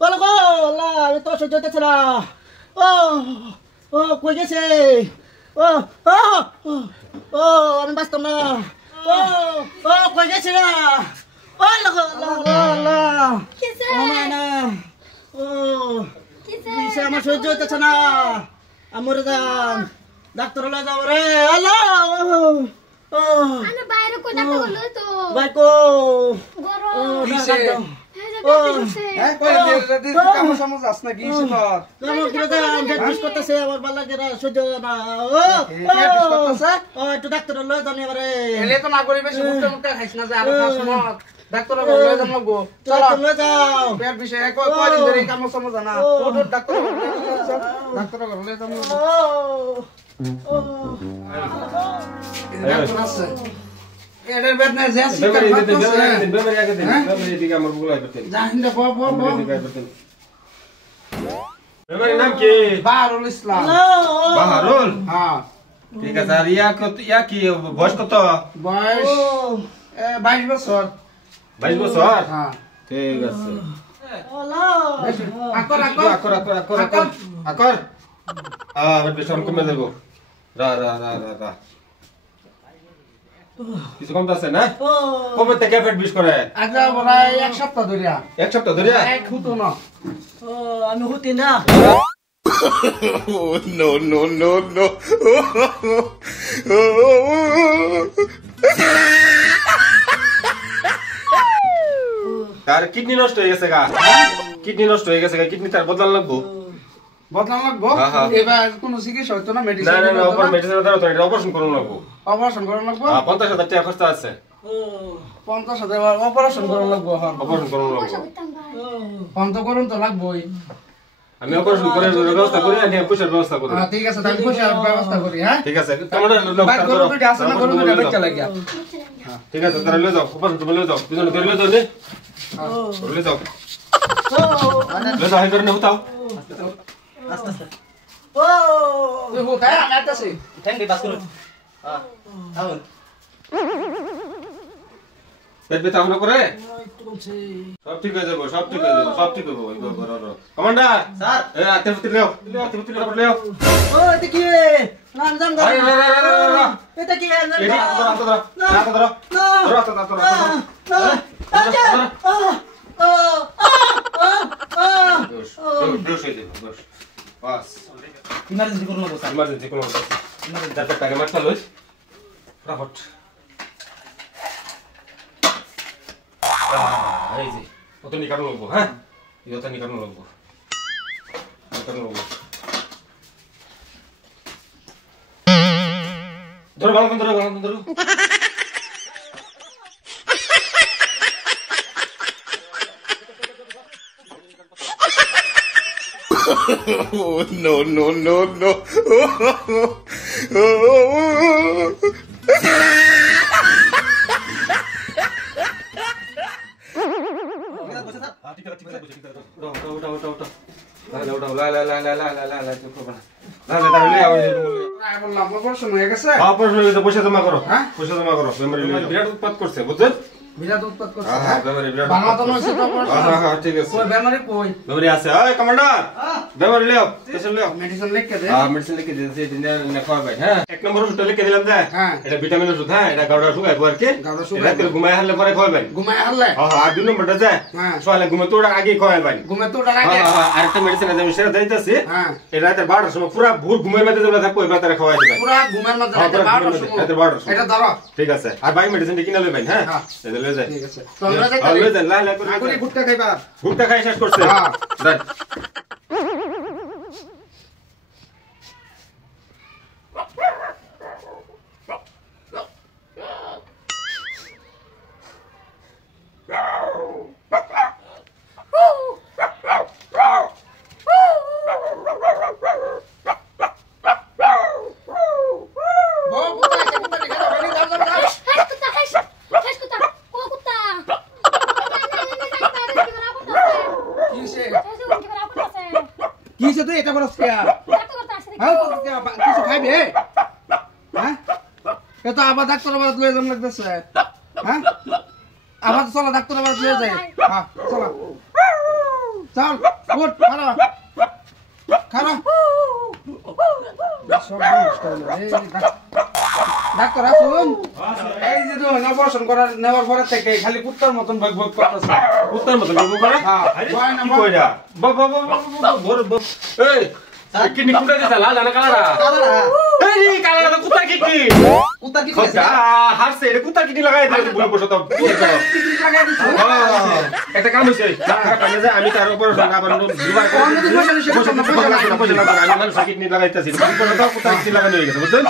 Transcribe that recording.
OLA গো OLA আমি তো সহ্য হতেছে না ও ও কই গেছে ও ও ও আমি বাঁচতাম না ও ও কই গেছে না ও লাগো লা কিসে না ও কিসে কিসে আমার সহ্য হতেছে না আমরে যান ডাক্তার লয়ে যাও রে আল্লাহ ও আরে বাইরে কই ডাক্তার বললো তো ভাই কো কিসে? ও হ্যাঁ কই দিদি কাম সমজ আস না কি ছিল কেমন করে দেন পেট বিষ করতেছে আমার ভালো লাগে না সহ্য হয় না ও পেট বিষ করতেছে? ও একটু ডাক্তার লয়ে যান এবারে এলে তো না করি বেশি মুক্তা খাইছ না যে আর খাস না ডাক্তার লয়ে যাম গো চলো ডাক্তার লয়ে যাও পেট বিষয় কই কই দিন ধরে কাম সমজ না ওট ডাক্তার ডাক্তার লয়ে যাম ও ও ডাক্তার আছে এটার বেদ না যে আছে জাহিন দে বব নাম কি বারুল ইসলাম বাহারুল হ্যাঁ ঠিক আছে আর ইয়া কি বয়স কত বয়স 22 বছর 22 বছর হ্যাঁ ঠিক আছে ওলা আকর আকর আকর আকর আকর আকর বেশম কমে দেবো রা রা রা রা রা কিছু কমতে আছে না ও কবে থেকে পেট বিষ করে আজা প্রায় এক সপ্তাহ ধরিয়া এক সপ্তাহ ধরে এক হুতো না ও আমি হতি না no, no, no, no. তার কিডনি নষ্ট হয়ে গেছে গা কিডনি নষ্ট হয়ে গেছে গা কিডনি তার বদলান লাগবো বদলান লাগবো হ্যাঁ, হ্যাঁ। এবার কোনো চিকিৎসা হইতো না না মেডিসিন না না অপার মেডিসিন দ্বারা তো এটা অপারেশন করুন লাগবো অপারেশন করানো লাগবো 50,000 টাকা খরচ আছে ও 50,000 অপারেশন করানো লাগবো হ্যাঁ অপারেশন করুন লাগবো পয়সা দিতাম ভাই ফোন তো করুন তো লাগবোই আমি অপারেশন করে ব্যবস্থা করি আমি পয়সার ব্যবস্থা করি হ্যাঁ ঠিক আছে তাহলে পয়সা ব্যবস্থা করি হ্যাঁ ঠিক আছে তোমার লোক বাইর করো দুইটা আছে না করো দুইটা বাচ্চা লাগিয়া ঠিক আছে তারা লয়ে যাও অপারেশন তুমি লয়ে যাও পিছনে ধরে লয়ে যাও নে লয়ে যাও লয়ে যাও হাই করে নে উঠাও আস্তে আস্তে ও তুই হুকায় আমি আইতাছি ঠ্যাঙ্গি বাস করুন হ্যাঁ আউন পেট ব্যথা হলো করে একটু কমছে সব ঠিক হয়ে যাবে সব ঠিক হয়ে যাবে সব ঠিক হবে কমান্ডার স্যার এ আতে ফুটি লেও আতে ফুটি লেও ও এটা কি নাম জাম গা এটা কি নাম এডি হাত ধরো হাত ধরো হাত ধরো ধরো হাত ধরো দোষ হয়ে যাবে দোষ বাস ইমার্জেন্সি করুন না স্যার ইমার্জেন্সি কোনো যাতে টাকা মারতে লইস রাহট এই যে কত নিকানো লাগবো হ্যাঁ ইয়তা নিকানো লাগবো ধরো ভালো ধরো Oh, no, no, no, no. বললাম অপারেশন হয়ে গেছে পয়সা জমা করো হ্যাঁ? পয়সা জমা করো বিরাট উৎপাত করছে বুঝছেন বিরাট উৎপাত করছে হ্যাঁ বিরাট বাংলা তো নয় সেটা অপারেশন হ্যাঁ ঠিক আছে কই বেমারি কই বেমারি আছে এই কমান্ডার বেমারি লিও পেশেন্ট লিও মেডিসিন লিখে দে মেডিসিন লিখে দিয়েছি দিন না খাওয়াবেন হ্যাঁ এক নম্বর ওষুধ লিখে দিলাম দে হ্যাঁ। এটা ভিটামিন ওষুধ হ্যাঁ এটা গাওড়া শুকাইবো আর কি গাওড়া শুকাইবো। রাতে ঘুমায় হারলে পরে খাওয়াবেন ঘুমায় হারলে হ্যাঁ আর দুই নম্বরটা যায় হ্যাঁ। সকালে ঘুমে তো আগে খাওয়াবেন ঘুমে তো ওটা লাগে আরেকটা মেডিসিন আছে আমি সেটা দিতেছি হ্যাঁ। এটা রাতে 12টার সময় পুরো ভোর ঘুমের মধ্যে যেগুলো থাকবো এবার তারা খাওয়াই দিবেন পুরা ঘুমের মধ্যে হ্যাঁ, রাতে পুরা 12টার ঘুমের মধ্যে, রাতে সময় 12টার সময়। এটা ধরো ঠিক আছে আর বাকি মেডিসিনটা কিনে লইবেন হ্যাঁ হ্যাঁ। এটা লয়ে যায় ঠিক আছে তো আমরা যাই লয়ে যান লাই লাই করে আগুলি গুটকা খাইবা ভুট্টা খাই শেষ করছে হ্যাঁ। দেন। বউ কোথায় আছে? কোথায় লিখে দাও, বেরিয়ে যাও, যাও, যাও। হেস কুত্তা কো কুত্তা কি হইছে? কি করা করতেছে কি হইছে তুই এটা বলছ কিয়া? ডাক্তার করতে আসছে হ্যাঁ, কিছু খাইবে? হ্যাঁ? এ তো আবার ডাক্তার আবার লয়ে যাম লাগতেছে। হ্যাঁ? আবার চলো ডাক্তার আবার লয়ে যাই। হ্যাঁ, চলো। চল উঠ খারা খারা সব নষ্ট হলো। এই ডাক্তার আসুন। এই যে তো অপারেশন নেওয়ার পরে থেকে খালি কুত্তার মতন ভগ ভগ করতেছে। কুত্তার মতো গল্প করে হ্যাঁ, আরে কয় না, কি কইরা বাবা এই কিডনি কুটা দিছা লাল জানা কালারা এই কালারা তো কুত্তার কিডনি কুত্তা কি খোদা হাসছে এটা কুত্তার কিডনি লাগাই দিয়েছে বলে বসে তো একটা কাম হইছে ডাক্তার কামে যায় আমি তার উপর আবার দুবার পয়সা লাগবে আমি মানুষ কিডনি লাগাইতেছি কুত্তার কিডনি লাগানো হয়ে গেছে বুঝছেন